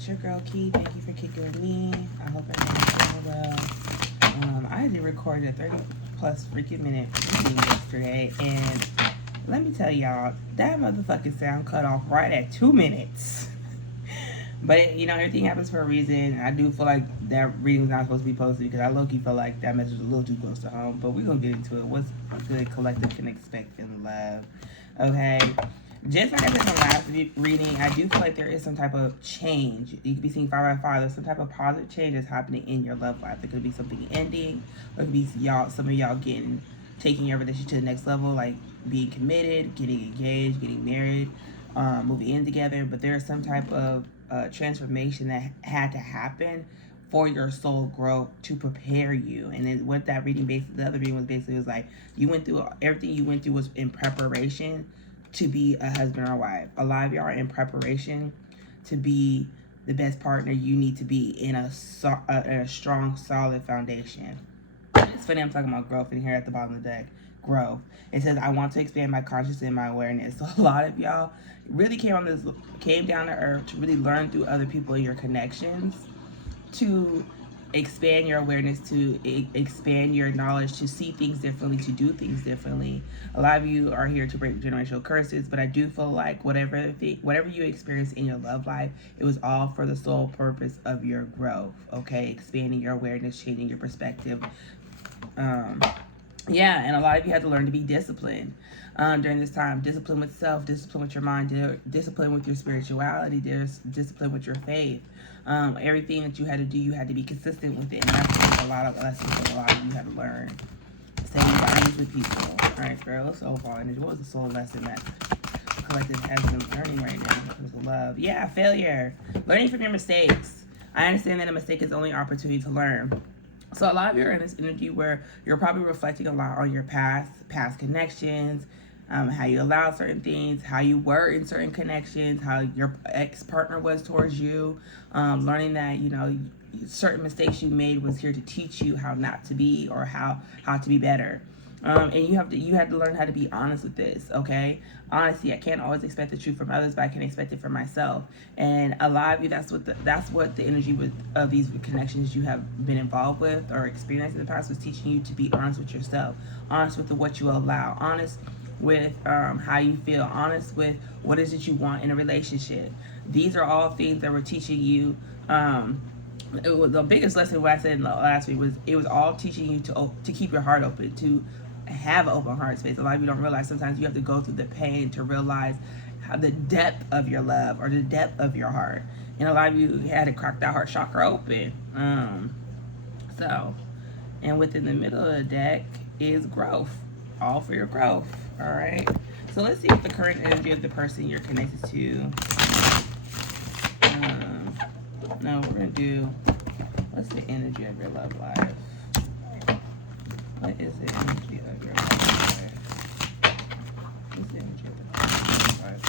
it's your girl Key. Thank you for kicking with me. I hope everyone's doing well. I did record a 30 plus freaking minute reading yesterday, and let me tell y'all, that motherfucking sound cut off right at 2 minutes. But you know, everything happens for a reason. I do feel like that reading was not supposed to be posted because I low-key felt like that message was a little too close to home. But we're gonna get into it. What's a good collective can expect in love? Okay. Just like I said in the last reading, I do feel like there is some type of change. You could be seeing 5 by 5. There's some type of positive change that's happening in your love life. There could be something ending. There could be some of y'all taking your relationship to the next level, like being committed, getting engaged, getting married, moving in together. But there's some type of transformation that had to happen for your soul growth to prepare you. And then what that reading basically, the other reading was like you went through everything you went through was in preparation to be a husband or wife. A lot of y'all are in preparation to be the best partner you need to be in a strong, solid foundation. It's funny I'm talking about growth in here at the bottom of the deck. Growth. It says, I want to expand my consciousness and my awareness. So a lot of y'all really came down to earth to really learn through other people in your connections, to expand your awareness, to expand your knowledge, to see things differently, to do things differently. A lot of you are here to break generational curses, but I do feel like whatever you experience in your love life, it was all for the sole purpose of your growth, okay? Expanding your awareness, changing your perspective. Yeah, and a lot of you had to learn to be disciplined during this time. Discipline with self, discipline with your mind, discipline with your spirituality, discipline with your faith. Everything that you had to do, you had to be consistent with it. And that's a lot of lessons that a lot of you had to learn. Setting boundaries with people. All right, Spirit, let's overall energy. What was the soul lesson that the collective has been learning right now? It was love. Yeah, failure. Learning from your mistakes. I understand that a mistake is only an opportunity to learn. So a lot of you are in this energy where you're probably reflecting a lot on your past connections, how you allowed certain things, how you were in certain connections, how your ex-partner was towards you, learning that, you know, certain mistakes you made was here to teach you how not to be or how to be better. And you have to learn how to be honest with this, okay? Honesty, I can't always expect the truth from others, but I can expect it from myself. And a lot of you, that's what the energy of these connections you have been involved with or experienced in the past was teaching you to be honest with yourself, honest with what you allow, honest with how you feel, honest with what is it you want in a relationship. These are all things that we're teaching you. The biggest lesson what I said in the last week was it was all teaching you to keep your heart open, to have an open heart space. A lot of you don't realize sometimes you have to go through the pain to realize how the depth of your love or the depth of your heart. And a lot of you had to crack that heart chakra open. And within the middle of the deck is growth, all for your growth. All right. So let's see what the current energy of the person you're connected to. No, we're gonna do. What's the energy of your love life? What is the energy of your love life? What's the energy of the love life?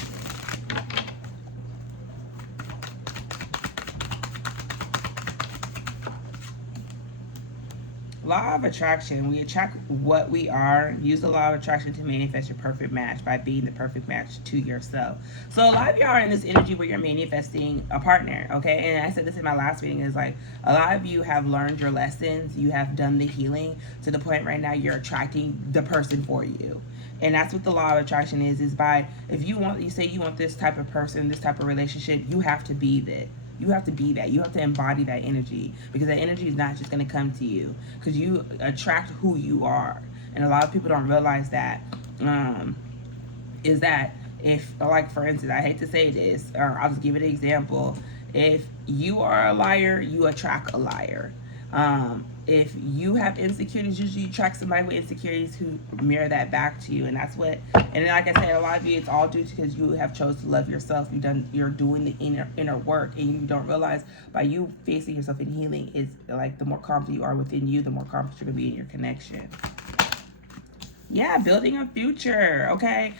Law of attraction. We attract what we are. Use the law of attraction to manifest your perfect match by being the perfect match to yourself. So a lot of y'all are in this energy where you're manifesting a partner, okay? And I said this in my last reading, is like a lot of you have learned your lessons. You have done the healing to the point right now you're attracting the person for you. And that's what the law of attraction is by, if you say you want this type of person, this type of relationship, you have to be that. You have to be that. You have to embody that energy, because that energy is not just going to come to you, because you attract who you are. And a lot of people don't realize that. Is that if, like, for instance, I hate to say this, or I'll just give it an example. If you are a liar, you attract a liar. If you have insecurities, usually you attract somebody with insecurities who mirror that back to you. And that's what, and like I said, a lot of you, it's all due to because you have chose to love yourself. You're doing the inner work, and you don't realize by you facing yourself and healing is like the more confident you are within you, the more confident you're gonna be in your connection. Yeah, building a future, okay?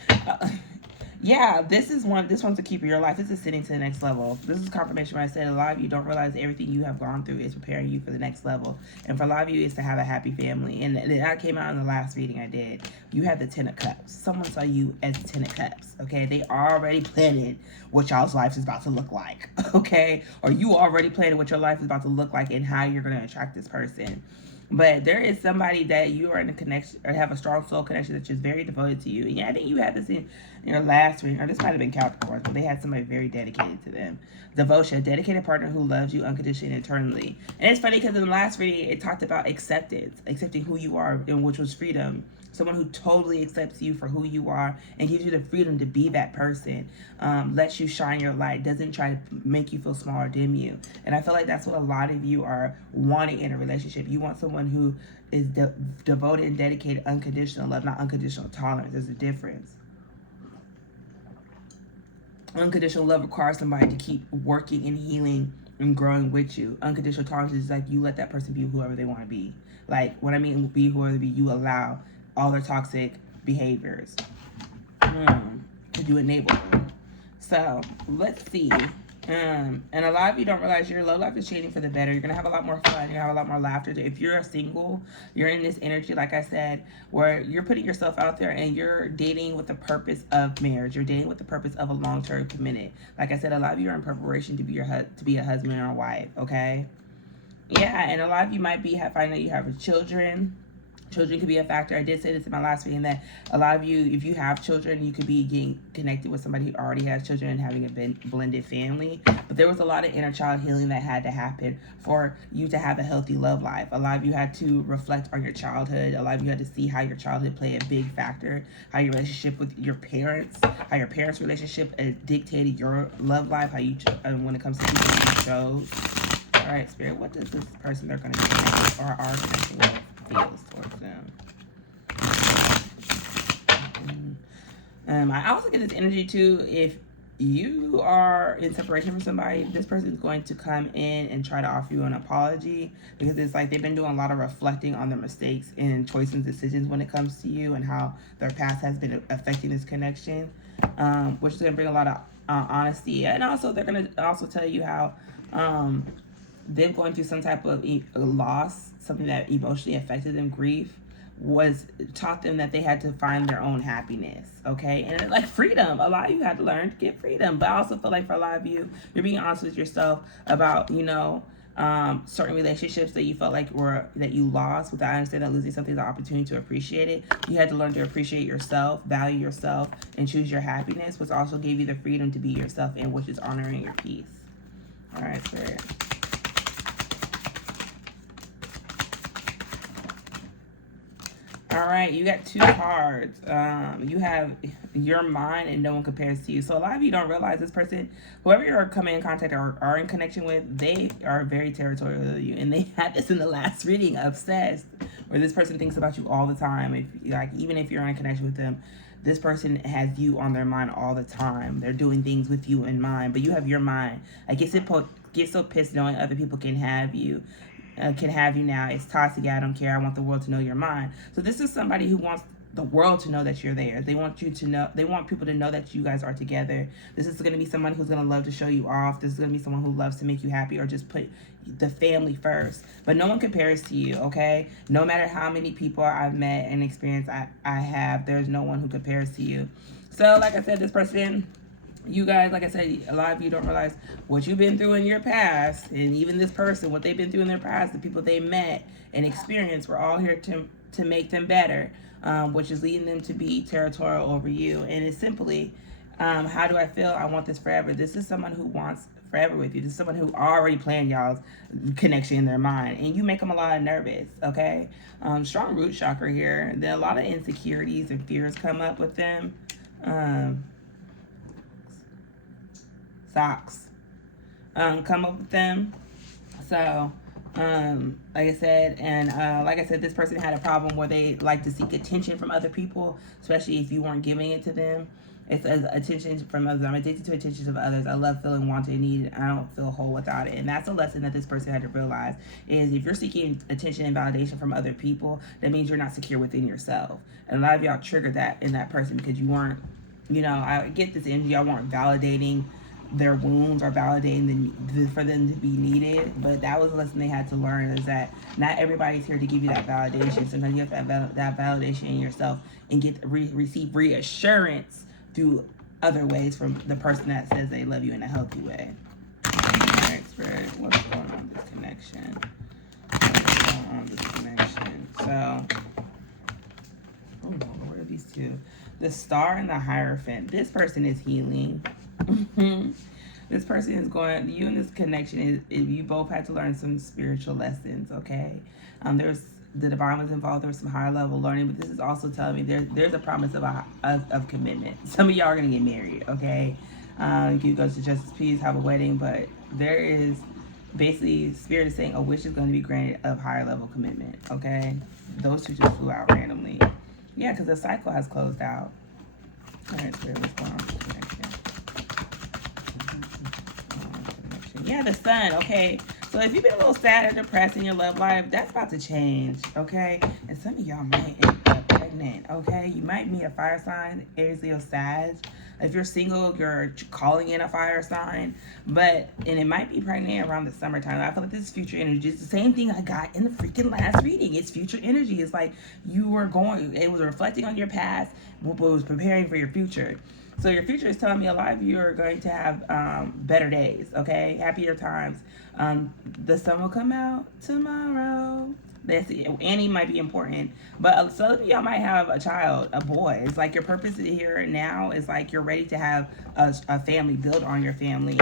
Yeah, this one's to keep your life. This is sitting to the next level. This is confirmation when I said a lot of you don't realize everything you have gone through is preparing you for the next level. And for a lot of you is to have a happy family. And that came out in the last reading I did. You have the Ten of Cups. Someone saw you as the Ten of Cups. Okay. They already planning what y'all's life is about to look like. Okay. Or you already planning what your life is about to look like and how you're gonna attract this person. But there is somebody that you are in a connection or have a strong soul connection that's just very devoted to you. And yeah, I think you had this in your last reading, or this might have been Capricorn, but they had somebody very dedicated to them. Devotion, a dedicated partner who loves you unconditionally and eternally. And it's funny because in the last reading, it talked about acceptance, accepting who you are, and which was freedom. Someone who totally accepts you for who you are and gives you the freedom to be that person, lets you shine your light, doesn't try to make you feel small or dim you. And I feel like that's what a lot of you are wanting in a relationship. You want someone who is devoted and dedicated, unconditional love, not unconditional tolerance. There's a difference. Unconditional love requires somebody to keep working and healing and growing with you. Unconditional tolerance is like you let that person be whoever they want to be. Like, what I mean be whoever they be, you allow all their toxic behaviors. You enable them. So, let's see. And a lot of you don't realize your love life is changing for the better. You're going to have a lot more fun. You're going to have a lot more laughter. If you're a single, you're in this energy, like I said, where you're putting yourself out there and you're dating with the purpose of marriage. You're dating with the purpose of a long-term commitment. Like I said, a lot of you are in preparation to be a husband or a wife, okay? Yeah, and a lot of you might be finding that you have children. Children could be a factor. I did say this in my last reading that a lot of you, if you have children, you could be getting connected with somebody who already has children and having a blended family. But there was a lot of inner child healing that had to happen for you to have a healthy love life. A lot of you had to reflect on your childhood. A lot of you had to see how your childhood played a big factor, how your relationship with your parents, how your parents' relationship dictated your love life, how you, when it comes to people you chose. All right, Spirit, what does this person they're going to connect with or are connecting with feels towards them? I also get this energy too. If you are in separation from somebody, this person is going to come in and try to offer you an apology, because it's like they've been doing a lot of reflecting on their mistakes and choices and decisions when it comes to you and how their past has been affecting this connection, which is going to bring a lot of honesty. And also they're going to also tell you how them going through some type of loss, something that emotionally affected them, grief, was taught them that they had to find their own happiness, okay? And like freedom, a lot of you had to learn to get freedom. But I also feel like for a lot of you, you're being honest with yourself about, certain relationships that you felt like that you lost. Without understanding that losing something is an opportunity to appreciate it. You had to learn to appreciate yourself, value yourself, and choose your happiness, which also gave you the freedom to be yourself, and which is honoring your peace. All right, Spirit. All right, you got two cards. You have your mind and no one compares to you. So a lot of you don't realize this person, whoever you're coming in contact or are in connection with, they are very territorial of you. And they had this in the last reading, obsessed, where this person thinks about you all the time. Even if you're in connection with them, this person has you on their mind all the time. They're doing things with you in mind, but you have your mind. I guess it gets so pissed knowing other people can have you. Now. It's toxic. I don't care. I want the world to know your mind. So this is somebody who wants the world to know that you're there. They want you to know. They want people to know that you guys are together. This is going to be someone who's going to love to show you off. This is going to be someone who loves to make you happy or just put the family first. But no one compares to you, okay? No matter how many people I've met and experienced I have, there's no one who compares to you. So like I said, this person, you guys, like I said, a lot of you don't realize what you've been through in your past, and even this person, what they've been through in their past, the people they met and experienced, we're all here to make them better, which is leading them to be territorial over you. And it's simply, how do I feel? I want this forever. This is someone who wants forever with you. This is someone who already planned y'all's connection in their mind, and you make them a lot of nervous, okay? Strong root chakra here. There are a lot of insecurities and fears come up with them. Socks come up with them. So like I said, this person had a problem where they like to seek attention from other people, especially if you weren't giving it to them. It's attention from others. I'm addicted to attention of others. I love feeling wanted and needed. I don't feel whole without it. And that's a lesson that this person had to realize, is if you're seeking attention and validation from other people, that means you're not secure within yourself. And a lot of y'all triggered that in that person because you weren't You know, I get this energy. Y'all weren't validating their wounds or validating for them to be needed, but that was a lesson they had to learn, is that not everybody's here to give you that validation. Sometimes you have to have that validation in yourself and receive reassurance through other ways from the person that says they love you in a healthy way. Spirit, what's going on with this connection? What's going on with this connection? So, oh Lord, what are these two? The Star and the Hierophant. This person is healing. This person is going, you and this connection is, you both had to learn some spiritual lessons, okay? There's, the divine was involved, there was some higher level learning, but this is also telling me there's a promise of commitment. Some of y'all are going to get married, okay? You go to Justice Peace, have a wedding, but there is basically, Spirit is saying a wish is going to be granted of higher level commitment, okay? Those two just flew out randomly. Yeah, because the cycle has closed out. All right, Spirit, what's going on with the connection? Yeah, the Sun, okay? So if you've been a little sad or depressed in your love life, that's about to change, okay? And some of y'all might end up pregnant, okay? You might meet a fire sign, Aries, Leo, Sag. If you're single, you're calling in a fire sign, and it might be pregnant around the summertime. I feel like this is future energy. It's the same thing I got in the freaking last reading. It's future energy. It's like you were going, it was reflecting on your past, but it was preparing for your future. So your future is telling me a lot of you are going to have better days, okay? Happier times. The sun will come out tomorrow. Annie might be important, but some of y'all might have a child, a boy. It's like your purpose here now is like you're ready to have a family, build on your family.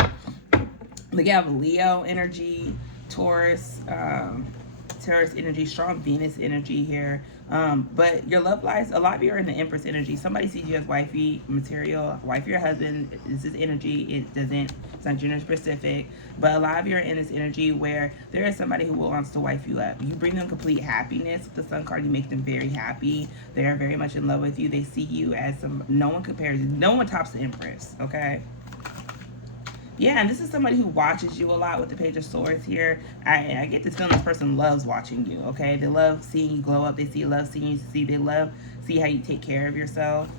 Look, you have Leo energy, Taurus energy, strong Venus energy here. But your love lives, a lot of you are in the Empress energy. Somebody sees you as wifey material, wifey or husband. This is energy. It's not gender specific. But a lot of you are in this energy where there is somebody who wants to wife you up. You bring them complete happiness. With the Sun card, you make them very happy. They are very much in love with you. They see you as no one compares. No one tops the Empress, okay? Yeah, and this is somebody who watches you a lot with the Page of Swords here. I get this feeling this person loves watching you, okay? They love seeing you glow up. They love seeing you succeed. They love see how you take care of yourself.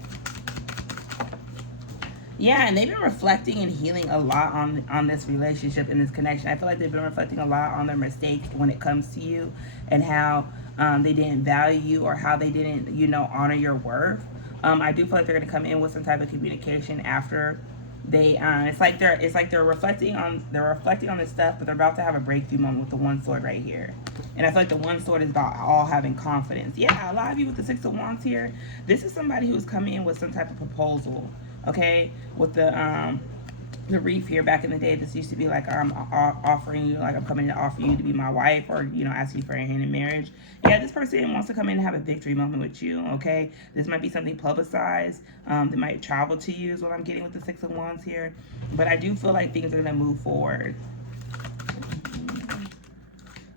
Yeah, and they've been reflecting and healing a lot on this relationship and this connection. I feel like they've been reflecting a lot on their mistakes when it comes to you and how they didn't value you or how they didn't, honor your worth. I do feel like they're going to come in with some type of communication after they it's like they're reflecting on this stuff, but they're about to have a breakthrough moment with the One Sword right here. And I feel like the One Sword is about all having confidence. Yeah, a lot of you with the Six of Wands here, this is somebody who's coming in with some type of proposal, okay? With the reef here, back in the day, this used to be like I'm offering you, like I'm coming to offer you to be my wife, or ask you for a hand in marriage. Yeah, this person wants to come in and have a victory moment with you, okay? This might be something publicized. They might travel to you is what I'm getting with the Six of Wands here. But I do feel like things are gonna move forward.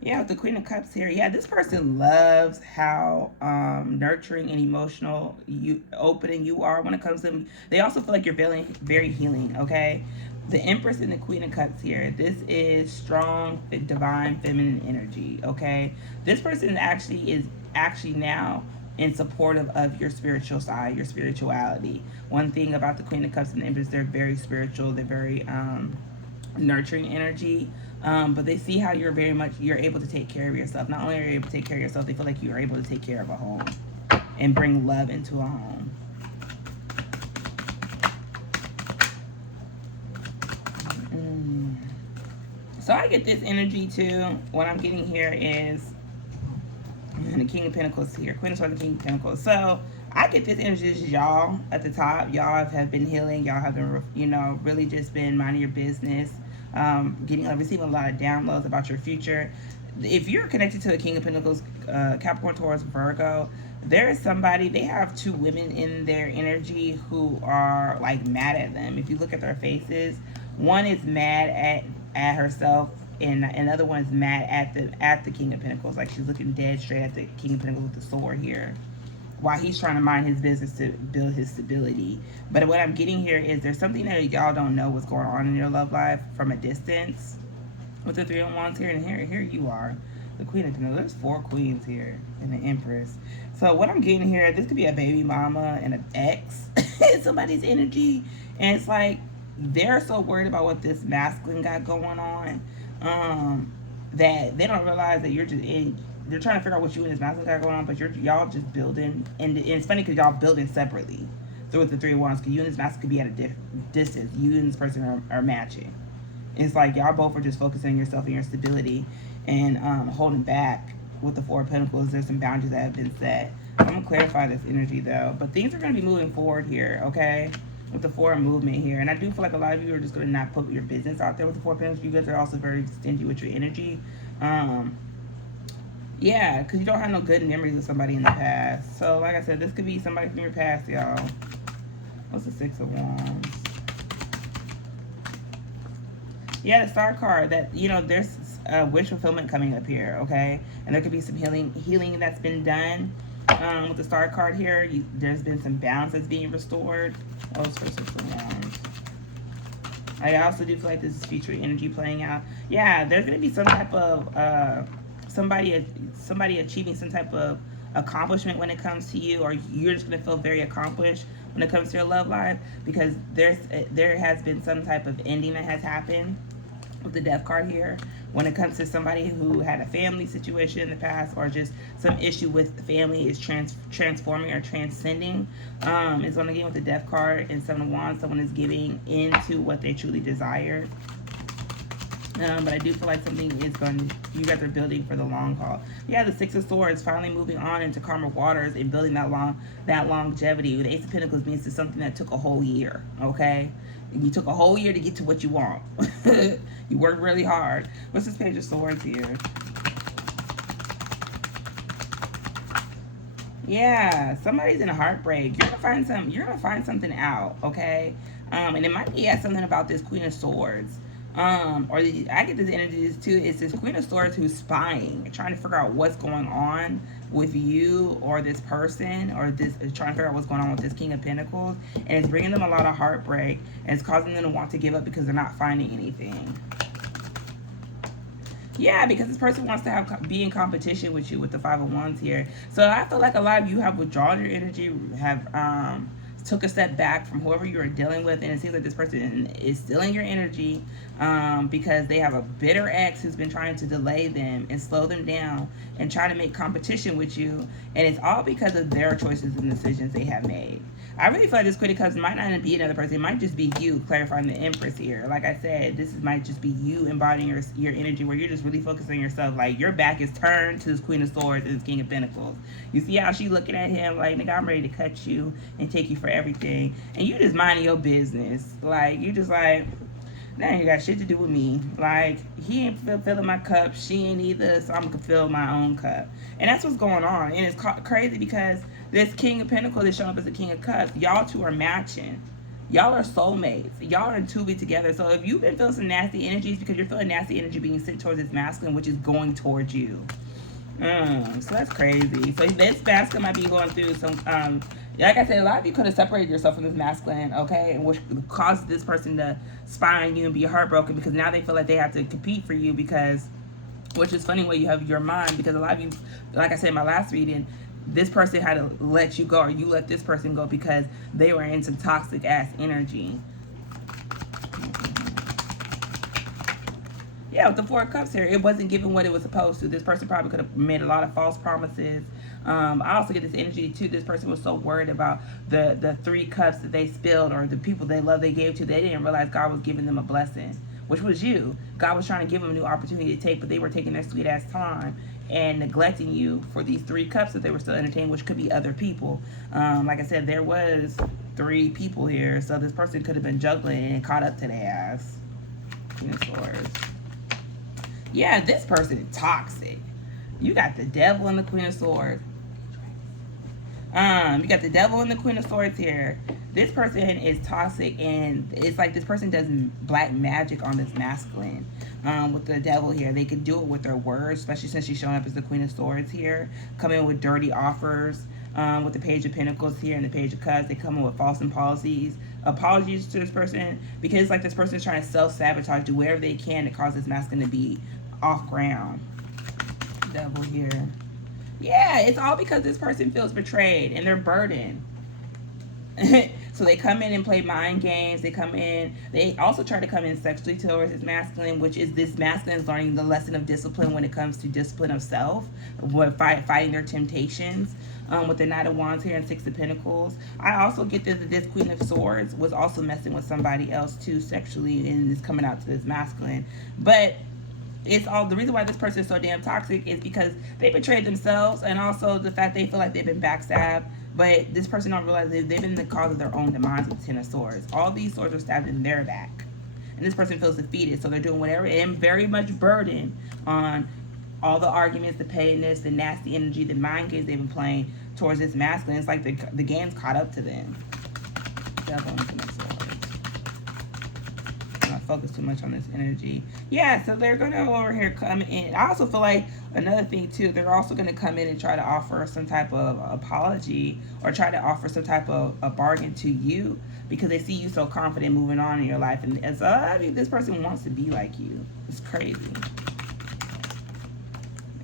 Yeah, with the Queen of Cups here. Yeah, this person loves how nurturing and emotional opening you are when it comes to them. They also feel like you're very healing, okay? The Empress and the Queen of Cups here. This is strong, divine, feminine energy, okay? This person is actually now in supportive of your spiritual side, your spirituality. One thing about the Queen of Cups and the Empress, they're very spiritual. They're very nurturing energy. But they see how you're able to take care of yourself. Not only are you able to take care of yourself, they feel like you are able to take care of a home and bring love into a home. So I get this energy too. What I'm getting here is the King of Pentacles here, Queen of Swords and King of Pentacles. So I get this energy is y'all at the top. Y'all have been healing. Y'all have been, really just been minding your business. Receiving a lot of downloads about your future. If you're connected to a King of Pentacles, Capricorn, Taurus, Virgo, there is somebody, they have two women in their energy who are like mad at them. If you look at their faces, one is mad at herself, and another one is mad at the King of Pentacles. Like she's looking dead straight at the King of Pentacles with the sword here, while he's trying to mind his business to build his stability. But what I'm getting here is there's something that y'all don't know what's going on in your love life from a distance. With the Three of Wands here, and here you are, the Queen of Pentacles. There's 4 queens here and the Empress. So what I'm getting here, this could be a baby mama and an ex. somebody's energy, and it's like they're so worried about what this masculine got going on, that they don't realize that you're just in. They're trying to figure out what you and this masculine got going on, but y'all just building, and it's funny because y'all building separately through the 3 of Wands. Because you and this masculine could be at a distance. You and this person are matching. It's like y'all both are just focusing on yourself and your stability, and holding back with the 4 of Pentacles. There's some boundaries that have been set. I'm gonna clarify this energy though, but things are gonna be moving forward here, okay? With the 4 movement here, and I do feel like a lot of you are just gonna not put your business out there with the 4 of Pentacles. You guys are also very stingy with your energy. Yeah, because you don't have no good memories of somebody in the past. So like I said, this could be somebody from your past, y'all. What's the 6 of Wands? Yeah, the Star card, that, you know, there's wish fulfillment coming up here, okay? And there could be some healing that's been done. With the Star card here, there's been some balance that's being restored. Oh, it's for 6 of Wands. I also do feel like this is future energy playing out. Yeah, there's going to be some type of somebody achieving some type of accomplishment when it comes to you, or you're just going to feel very accomplished when it comes to your love life, because there has been some type of ending that has happened with the Death card here when it comes to somebody who had a family situation in the past, or just some issue with the family is transforming or transcending. It's going to get with the Death card and 7 of Wands. Someone is giving into what they truly desire. But I do feel like something is you guys are building for the long haul. Yeah, the 6 of Swords, finally moving on into calmer waters and building that longevity. The Ace of Pentacles means it's something that took a whole year, okay? You took a whole year to get to what you want. You worked really hard. What's this Page of Swords here? Yeah, somebody's in a heartbreak. You're gonna find something out, okay? And it might be something about this Queen of Swords. I get this energy too. It's this Queen of Swords who's spying, trying to figure out what's going on with you or this person, or trying to figure out what's going on with this King of Pentacles, and it's bringing them a lot of heartbreak, and it's causing them to want to give up because they're not finding anything. Yeah, because this person wants to be in competition with you with the 5 of Wands here. So I feel like a lot of you have withdrawn your energy, have took a step back from whoever you are dealing with, and it seems like this person is stealing your energy because they have a bitter ex who's been trying to delay them and slow them down and try to make competition with you, and it's all because of their choices and decisions they have made. I really feel like this Queen of Cups might not be another person. It might just be you, clarifying the Empress here. Like I said, might just be you embodying your energy, where you're just really focused on yourself. Like, your back is turned to this Queen of Swords and this King of Pentacles. You see how she looking at him like, nigga, I'm ready to cut you and take you for everything. And you just minding your business. Like, you just like, that ain't got shit to do with me. Like, he ain't filling my cup, she ain't either, so I'm gonna fill my own cup. And that's what's going on. And it's crazy because this King of Pentacles is showing up as the King of Cups. Y'all two are matching. Y'all are soulmates. Y'all are to be together. So if you've been feeling some nasty energies, because you're feeling nasty energy being sent towards this masculine, which is going towards you. So that's crazy. So this masculine might be going through some, like I said, a lot of you could have separated yourself from this masculine, okay? And which caused this person to spy on you and be heartbroken, because now they feel like they have to compete for you, because, which is funny when you have your mind, because a lot of you, like I said in my last reading, this person had to let you go, or you let this person go because they were in some toxic ass energy. Yeah, with the 4 of Cups here, it wasn't given what it was supposed to. This person probably could have made a lot of false promises. I also get this energy too. This person was so worried about the 3 cups that they spilled, or the people they love they gave to. They didn't realize God was giving them a blessing, which was you. God was trying to give them a new opportunity to take, but they were taking their sweet ass time and neglecting you for these 3 cups that they were still entertaining, which could be other people. Like I said, there was 3 people here, so this person could have been juggling and caught up to their ass. Queen of Swords. Yeah, this person is toxic. You got the Devil and the Queen of Swords. You got the Devil and the Queen of Swords here. This person is toxic, and it's like this person does black magic on this masculine. With the Devil here, they could do it with their words, especially since she's showing up as the Queen of Swords here. Come in with dirty offers. With the Page of Pentacles here and the Page of Cups, they come in with false apologies to this person, because like this person is trying to self-sabotage, do whatever they can to cause this masculine to be off ground. Devil here. Yeah, it's all because this person feels betrayed and they're burdened. So they come in and play mind games. They come in. They also try to come in sexually towards this masculine, which is this masculine is learning the lesson of discipline when it comes to discipline of self, fighting their temptations. With the Knight of Wands here and Six of Pentacles, I also get that this Queen of Swords was also messing with somebody else too sexually, and is coming out to this masculine. But it's all the reason why this person is so damn toxic is because they betrayed themselves, and also the fact they feel like they've been backstabbed. But this person don't realize they've been the cause of their own demise with the Ten of Swords. All these swords are stabbed in their back, and this person feels defeated, so they're doing whatever, and very much burdened on all the arguments, the pettiness, the nasty energy, the mind games they've been playing towards this masculine. It's like the game's caught up to them. Devil and Ten of Swords. Focus too much on this energy. Yeah, so they're gonna over here come in. I also feel like another thing too, they're also gonna come in and try to offer some type of apology, or try to offer some type of a bargain to you, because they see you so confident moving on in your life. And so I mean, this person wants to be like you. It's crazy.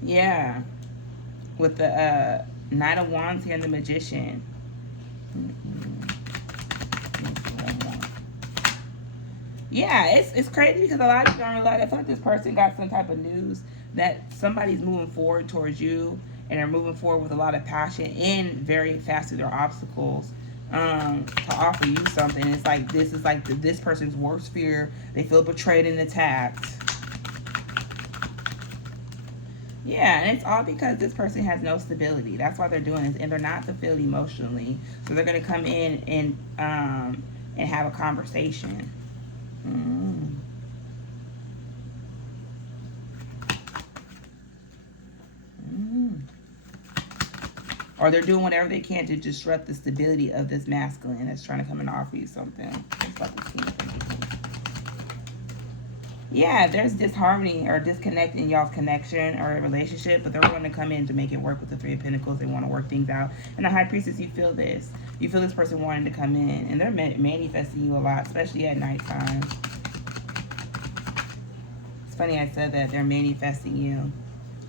Yeah, with the Knight of Wands here and the Magician. Yeah, it's crazy because a lot of people don't realize. I feel like this person got some type of news that somebody's moving forward towards you, and they're moving forward with a lot of passion and very fast through their obstacles, to offer you something. It's like this is like this person's worst fear. They feel betrayed and attacked. Yeah, and it's all because this person has no stability. That's why they're doing this, and they're not fulfilled emotionally. So they're gonna come in and have a conversation. Or they're doing whatever they can to disrupt the stability of this masculine that's trying to come and offer you something. Yeah, there's disharmony or disconnect in y'all's connection or relationship, but they're going to come in to make it work with the Three of Pentacles. They want to work things out. And the High Priestess, you feel this. You feel this person wanting to come in, and they're manifesting you a lot, especially at nighttime. It's funny I said that. They're manifesting you.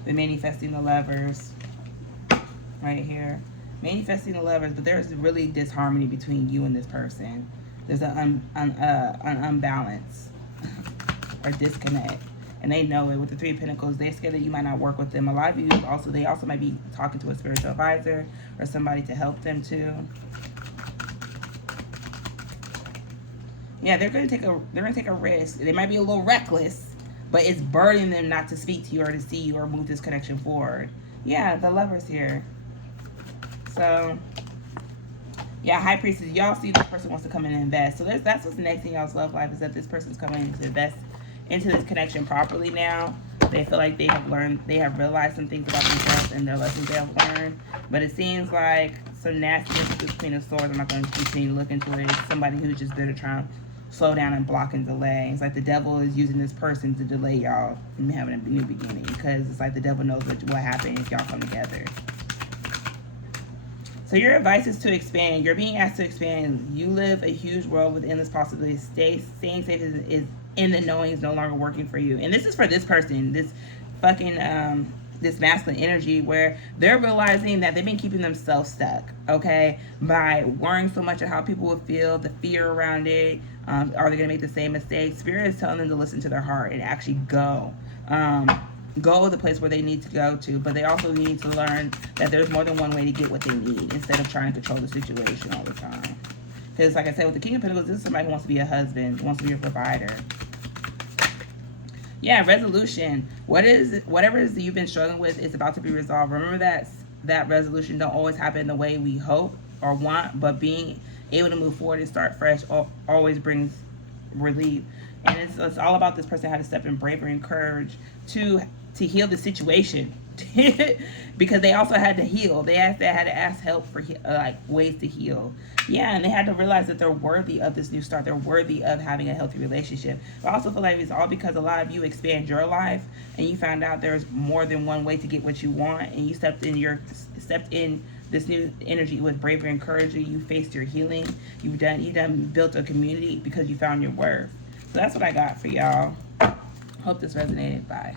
They're manifesting the Lovers right here. Manifesting the Lovers, but there's really disharmony between you and this person. There's an unbalance or disconnect, and they know it. With the Three of Pentacles, they're scared that you might not work with them. A lot of you also, they also might be talking to a spiritual advisor or somebody to help them too. Yeah, they're gonna take a risk. They might be a little reckless, but it's burdening them not to speak to you or to see you or move this connection forward. Yeah, the Lovers here. So yeah, High Priestess, y'all see this person wants to come in and invest. So that's what's next in y'all's love life, is that this person's coming in to invest into this connection properly now. They feel like they have realized some things about themselves and their lessons they have learned. But it seems like some nastiness with this Queen of Swords. I'm not going to continue to look into it. It's somebody who's just there to try and slow down and block and delay. It's like the devil is using this person to delay y'all from having a new beginning, because it's like the devil knows what happened if y'all come together. So your advice is to expand. You're being asked to expand. You live a huge world with endless possibilities. Staying safe is in the knowing is no longer working for you. And this is for this person, this fucking this masculine energy, where they're realizing that they've been keeping themselves stuck, okay, by worrying so much of how people would feel, the fear around it. Are they gonna make the same mistakes? Spirit is telling them to listen to their heart and actually go the place where they need to go to. But they also need to learn that there's more than one way to get what they need, instead of trying to control the situation all the time. Because like I said, with the King of Pentacles, this is somebody who wants to be a husband, wants to be a provider. Yeah, resolution. Whatever it is that you've been struggling with is about to be resolved. Remember that resolution don't always happen the way we hope or want, but being able to move forward and start fresh always brings relief. And it's all about this person had to step in bravery and courage to heal the situation. Because they also had to heal. They had to ask help for like ways to heal. Yeah, and they had to realize that they're worthy of this new start. They're worthy of having a healthy relationship. But I also feel like it's all because a lot of you expand your life, and you found out there's more than one way to get what you want, and you stepped in this new energy with bravery and courage. You faced your healing. You done built a community because you found your worth. So that's what I got for y'all. Hope this resonated. Bye.